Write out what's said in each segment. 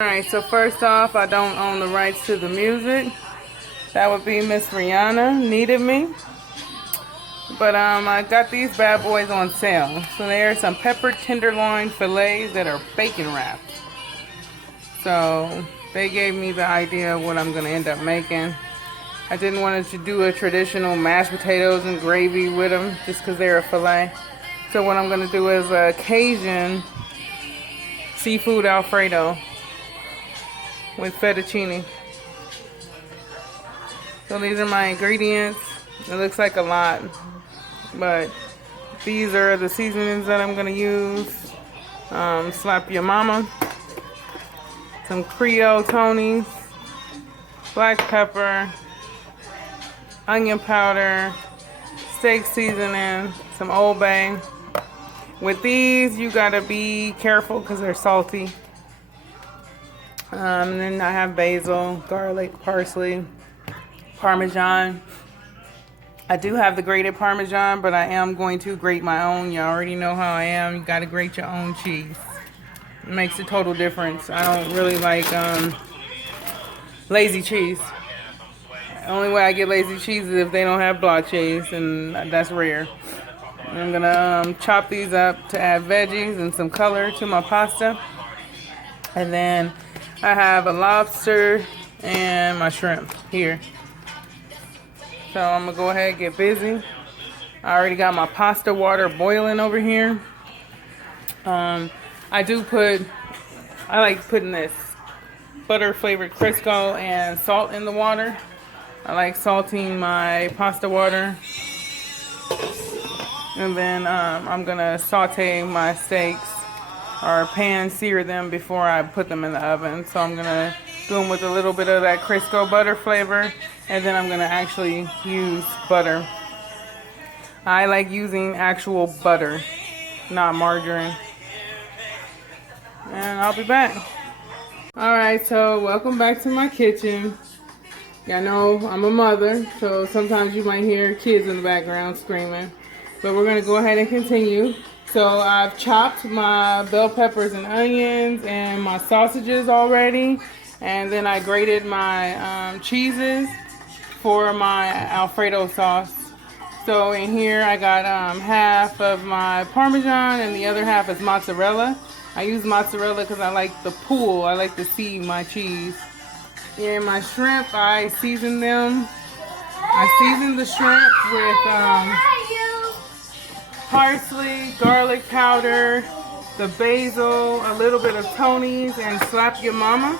Alright, so first off, I don't own the rights to the music. That would be Miss Rihanna, Needed Me. But I got these bad boys on sale. So there are some peppered tenderloin fillets that are bacon wrapped. So they gave me the idea of what I'm going to end up making. I didn't want to do a traditional mashed potatoes and gravy with them just because they're a fillet. So what I'm going to do is a Cajun seafood Alfredo with fettuccine. So these are my ingredients. It looks like a lot, but these are the seasonings that I'm gonna use. Slap your mama, some Creole Tonys, black pepper, onion powder, steak seasoning, some Old Bay. With these, you gotta be careful because they're salty. And then I have basil, garlic, parsley, Parmesan. I do have the grated Parmesan, but I am going to grate my own. You already know how I am. You gotta grate your own cheese. It makes a total difference. I don't really like lazy cheese. The only way I get lazy cheese is if they don't have block cheese, and that's rare. I'm gonna chop these up to add veggies and some color to my pasta. And then I have a lobster and my shrimp here. So I'm gonna go ahead and get busy. I already got my pasta water boiling over here. I like putting this butter flavored Crisco and salt in the water. I like salting my pasta water. And then I'm gonna saute my steaks or pan sear them before I put them in the oven. So I'm gonna do them with a little bit of that Crisco butter flavor, and then I'm gonna actually use butter. I like using actual butter, not margarine. And I'll be back. Alright, so welcome back to my kitchen. I know I'm a mother, so sometimes you might hear kids in the background screaming. But we're gonna go ahead and continue. So I've chopped my bell peppers and onions and my sausages already. And then I grated my cheeses for my Alfredo sauce. So in here I got half of my Parmesan and the other half is mozzarella. I use mozzarella because I like the pool. I like to see my cheese. And my shrimp, I season them. I season the shrimp with parsley, garlic powder, the basil, a little bit of Tony's, and slap your mama,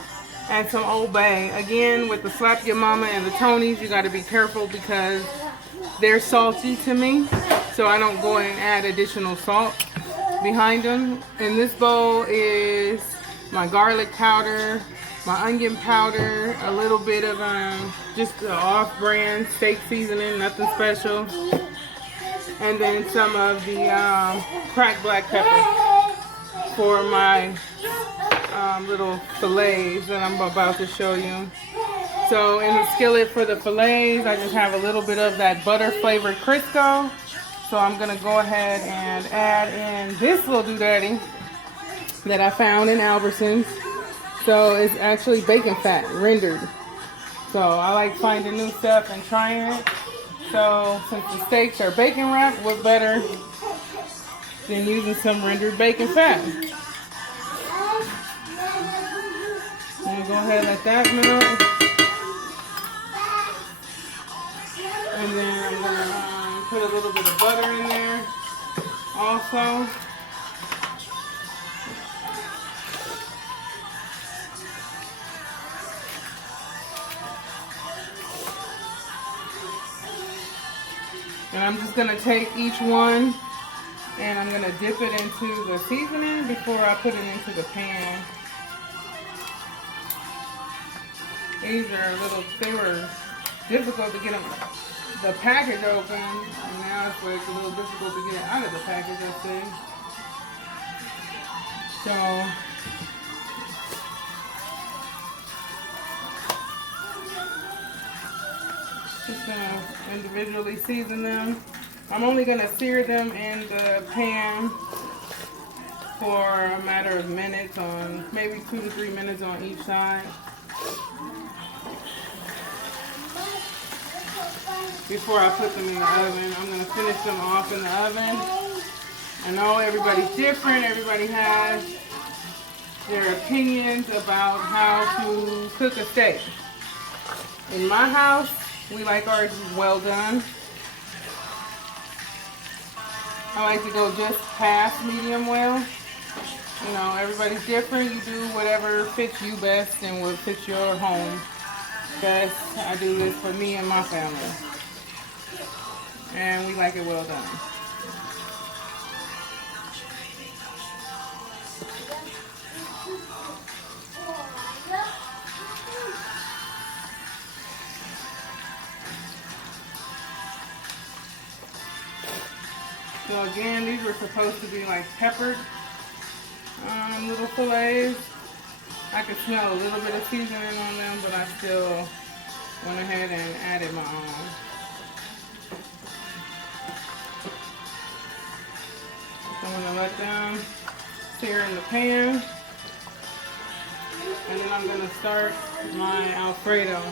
and some Old Bay. Again, with the slap your mama and the Tony's, you got to be careful because they're salty to me, so I don't go and add additional salt behind them. In this bowl is my garlic powder, my onion powder, a little bit of just the off-brand steak seasoning, nothing special. And then some of the cracked black pepper for my little fillets that I'm about to show you. So in the skillet for the fillets, I just have a little bit of that butter flavored Crisco. So I'm gonna go ahead and add in this little doodaddy that I found in Albertsons. So it's actually bacon fat rendered. So I like finding new stuff and trying it. So since the steaks are bacon wrapped, what better than using some rendered bacon fat? I'm gonna go ahead and let that melt. And then I'm gonna put a little bit of butter in there also. And I'm just going to take each one and I'm going to dip it into the seasoning before I put it into the pan. These are they were difficult to get the package open, and now it's like a little difficult to get it out of the package, I think. So just gonna individually season them. I'm only gonna sear them in the pan for a matter of minutes, on maybe 2 to 3 minutes on each side. Before I put them in the oven, I'm going to finish them off in the oven. I know everybody's different. Everybody has their opinions about how to cook a steak. In my house, we like ours well done. I like to go just past medium well. You know, everybody's different. You do whatever fits you best and what fits your home best. I do this for me and my family. And we like it well done. So again, these were supposed to be like peppered little fillets. I could smell a little bit of seasoning on them, but I still went ahead and added my own. So I'm going to let them sear in the pan. And then I'm going to start my Alfredo.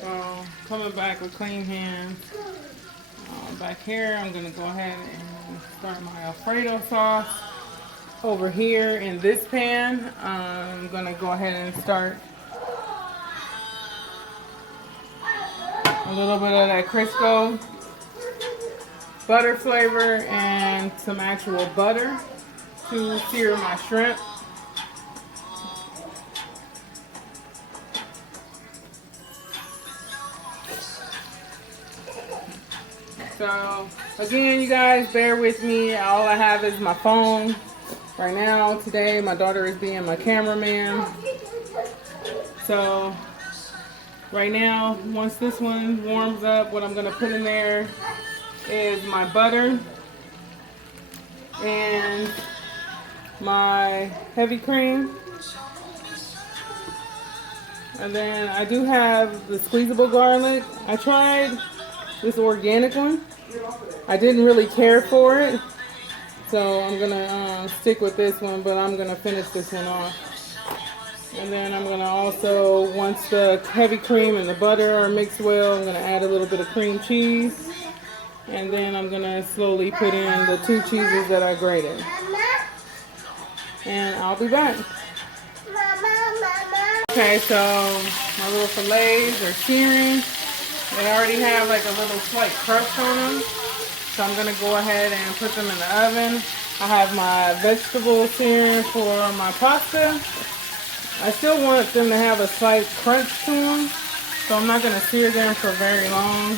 So coming back with clean hands. Back here, I'm going to go ahead and start my Alfredo sauce. Over here in this pan, I'm going to go ahead and start a little bit of that Crisco butter flavor and some actual butter to sear my shrimp. So again, you guys, bear with me. All I have is my phone right now. Today, my daughter is being my cameraman. So right now, once this one warms up, what I'm going to put in there is my butter and my heavy cream. And then I do have the squeezable garlic. I tried this organic one. I didn't really care for it, so I'm gonna stick with this one, but I'm gonna finish this one off. And then I'm gonna also, once the heavy cream and the butter are mixed well, I'm gonna add a little bit of cream cheese, and then I'm gonna slowly put in the 2 cheeses that I grated. And I'll be back. Okay, so my little fillets are searing. They already have like a little slight crust on them. So I'm going to go ahead and put them in the oven. I have my vegetables searing for my pasta. I still want them to have a slight crunch to them. So I'm not going to sear them for very long.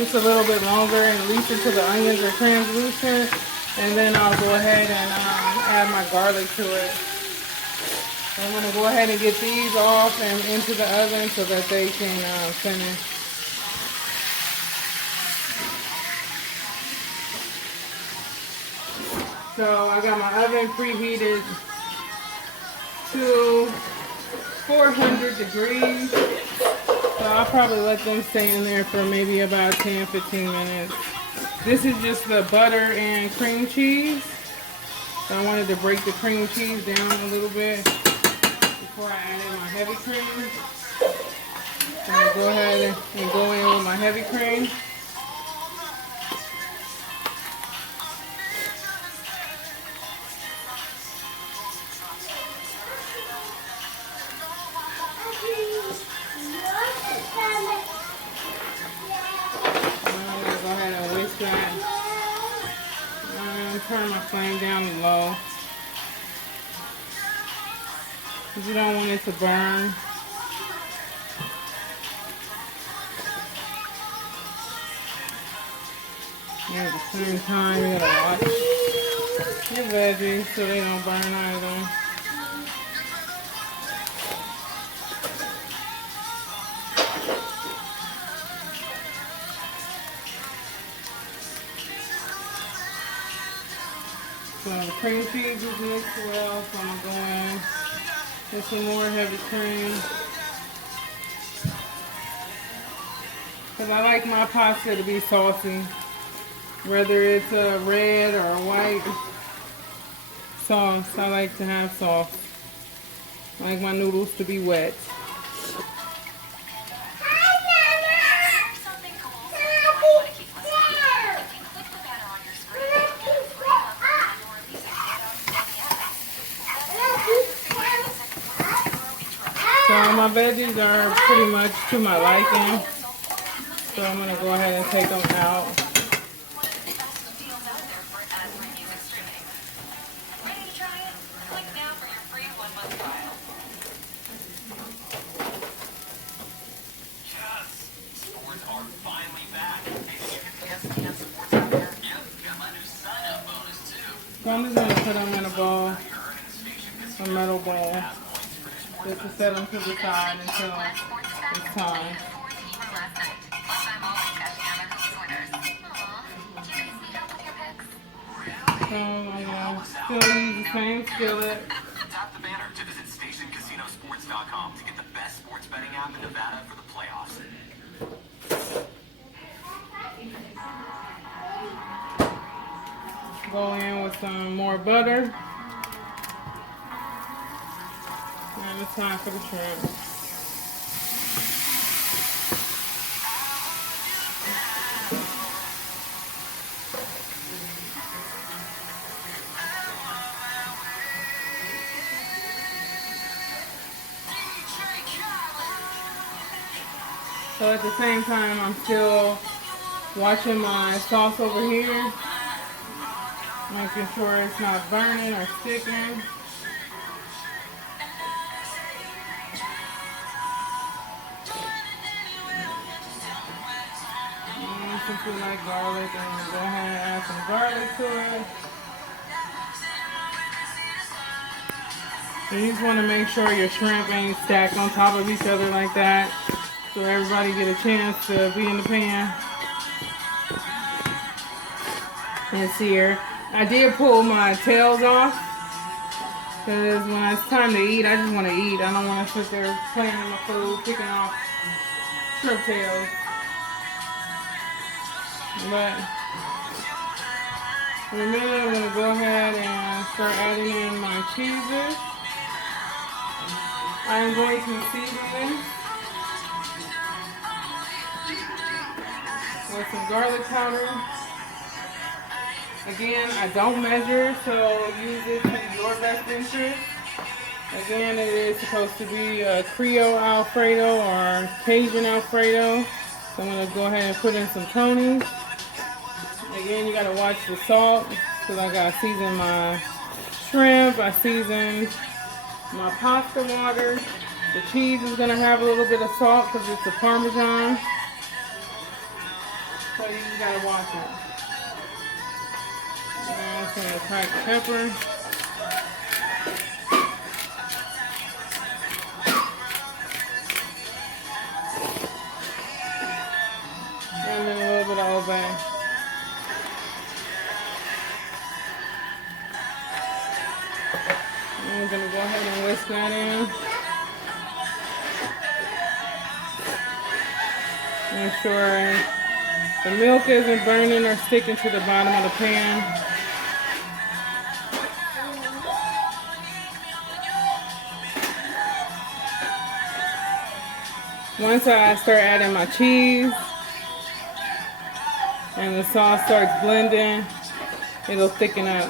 Just a little bit longer, and at least until the onions are translucent. And then I'll go ahead and add my garlic to it. I'm going to go ahead and get these off and into the oven so that they can finish. So I got my oven preheated to 400 degrees. So I'll probably let them stay in there for maybe about 10-15 minutes. This is just the butter and cream cheese. So I wanted to break the cream cheese down a little bit before I added my heavy cream. So I'm going to go ahead and go in with my heavy cream. Turn my flame down to low, because you don't want it to burn. And at the same time, you gotta watch your veggies so they don't burn either. So the cream cheese is mixed well, so I'm going to go in with some more heavy cream. Because I like my pasta to be saucy, whether it's a red or a white sauce. I like to have sauce. I like my noodles to be wet. So my veggies are pretty much to my liking. So I'm going to go ahead and take them out. So I'm just going to put them in a bowl, a metal bowl, just to set them to the side until it's time. So I'm going to still use the same skillet. Tap the banner to visit stationcasinosports.com to get the best sports betting app in Nevada for the playoffs. Go in with some more butter. And it's time for the shrimp. So at the same time, I'm still watching my sauce over here, making sure it's not burning or sticking. Since you like garlic, I'm going to go ahead and add some garlic to it. So you just want to make sure your shrimp ain't stacked on top of each other like that, so everybody get a chance to be in the pan and sear. I did pull my tails off because when it's time to eat, I just want to eat. I don't want to sit there playing in my food, picking off shrimp tails. But in a minute, I'm going to go ahead and start adding in my cheeses. I'm going to season them with some garlic powder. Again, I don't measure, so use it to your best interest. Again, it is supposed to be a Creole Alfredo or Cajun Alfredo. So I'm going to go ahead and put in some Tonys. Again, you got to watch the salt because I got to season my shrimp. I seasoned my pasta water. The cheese is going to have a little bit of salt because it's a Parmesan. So you just got to watch it. And some cracked pepper. And then a little bit of Old Bay. I'm going to go ahead and whisk that in. Make sure the milk isn't burning or sticking to the bottom of the pan. Once I start adding my cheese and the sauce starts blending, it'll thicken up.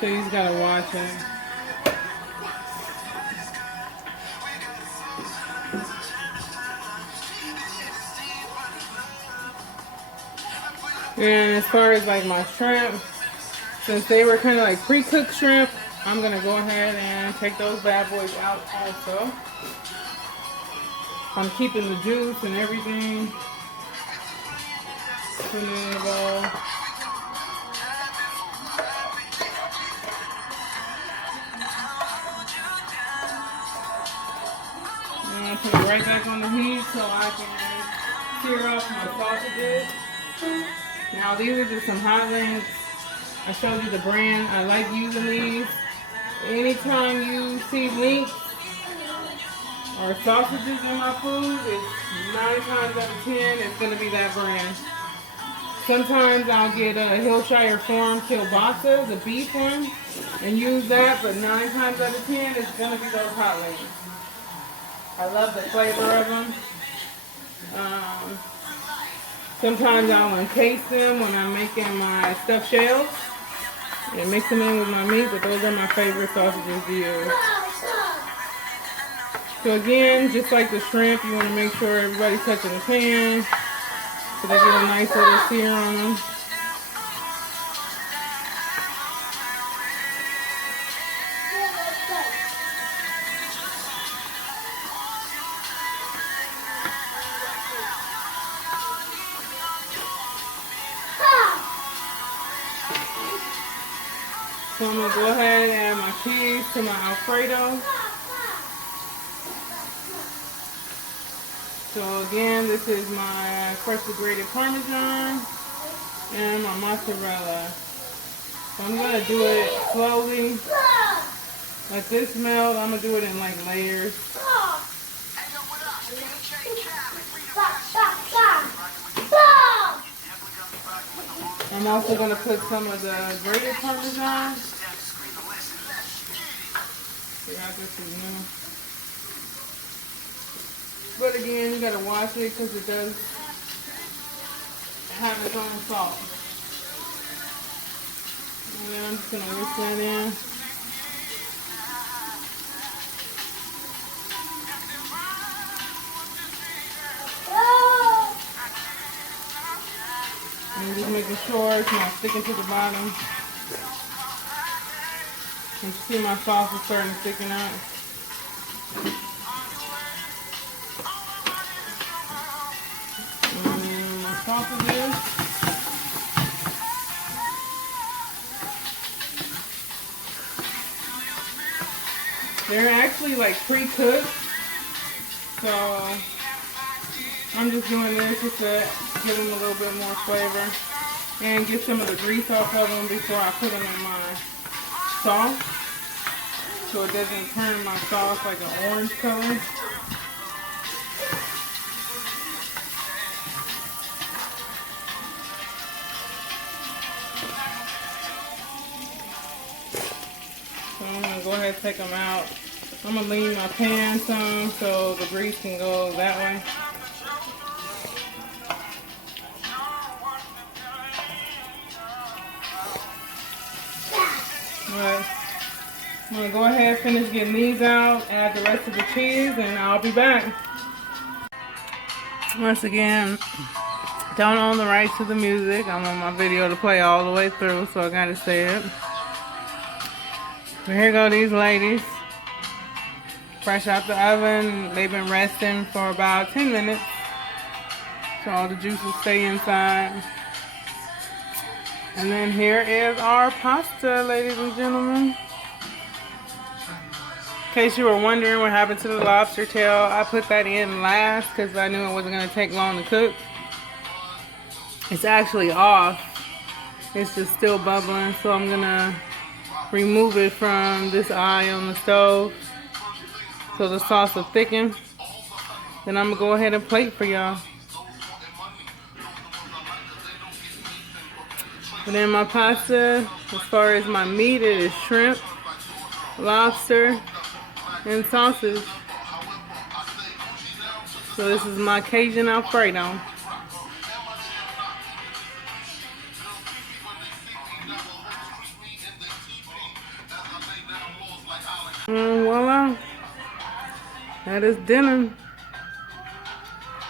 So you just gotta watch it. And as far as like my shrimp, since they were kind of like pre-cooked shrimp, I'm gonna go ahead and take those bad boys out also. I'm keeping the juice and everything. Putting it in the bowl. And I'll put it right back on the heat so I can sear off my sausages. Now these are just some hot links I showed you the brand. I like using these. Anytime you see links or sausages in my food, it's 9 times out of 10, it's going to be that brand. Sometimes I'll get a Hillshire Farm kielbasa, the beef one, and use that, but 9 times out of 10, it's going to be those hot wings. I love the flavor of them. Sometimes I'll encase them when I'm making my stuffed shells and mix them in with my meat, but those are my favorite sausages to use. So again, just like the shrimp, you want to make sure everybody's touching the pan so they get a nice little sear on them. So I'm going to go ahead and add my cheese to my Alfredo. So again, this is my freshly grated Parmesan and my mozzarella. So I'm going to do it slowly. Let this melt. I'm going to do it in like layers. I'm also going to put some of the grated Parmesan. Yeah, this is new. But again, you gotta wash it because it does have its own salt. And then I'm just gonna whisk that in. And just making sure it's not sticking to the bottom. And you see my sauce is starting to thicken out. Sausages. They're actually like pre-cooked, so I'm just doing this just to give them a little bit more flavor and get some of the grease off of them before I put them in my sauce, so it doesn't turn my sauce like an orange color. So I'm going to go ahead and take them out. I'm going to lean my pan some so the grease can go that way. But I'm going to go ahead and finish getting these out, add the rest of the cheese, and I'll be back. Once again, don't own the rights to the music. I want my video to play all the way through, so I got to say it. But here go these ladies, fresh out the oven. They've been resting for about 10 minutes, so all the juices stay inside. And then here is our pasta, ladies and gentlemen. In case you were wondering what happened to the lobster tail, I put that in last because I knew it wasn't going to take long to cook. It's actually off. It's just still bubbling, so I'm going to remove it from this eye on the stove so the sauce will thicken. Then I'm going to go ahead and plate for y'all. And then my pasta, as far as my meat, it is shrimp, lobster, and sausage. So this is my Cajun Alfredo. And voila, that is dinner.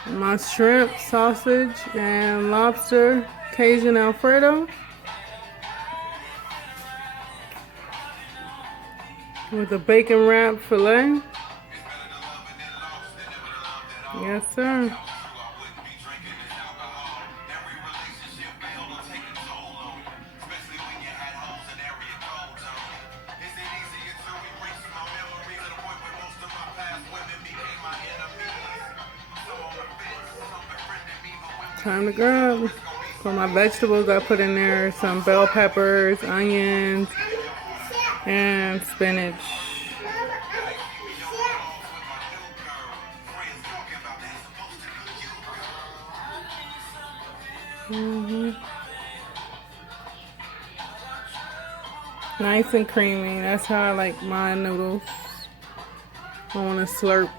My shrimp, sausage, and lobster Cajun Alfredo with a bacon wrap fillet. Yes, sir. Time to grab. For my vegetables, I put in there some bell peppers, onions, and spinach. Nice and creamy. That's how I like my noodles. I want to slurp.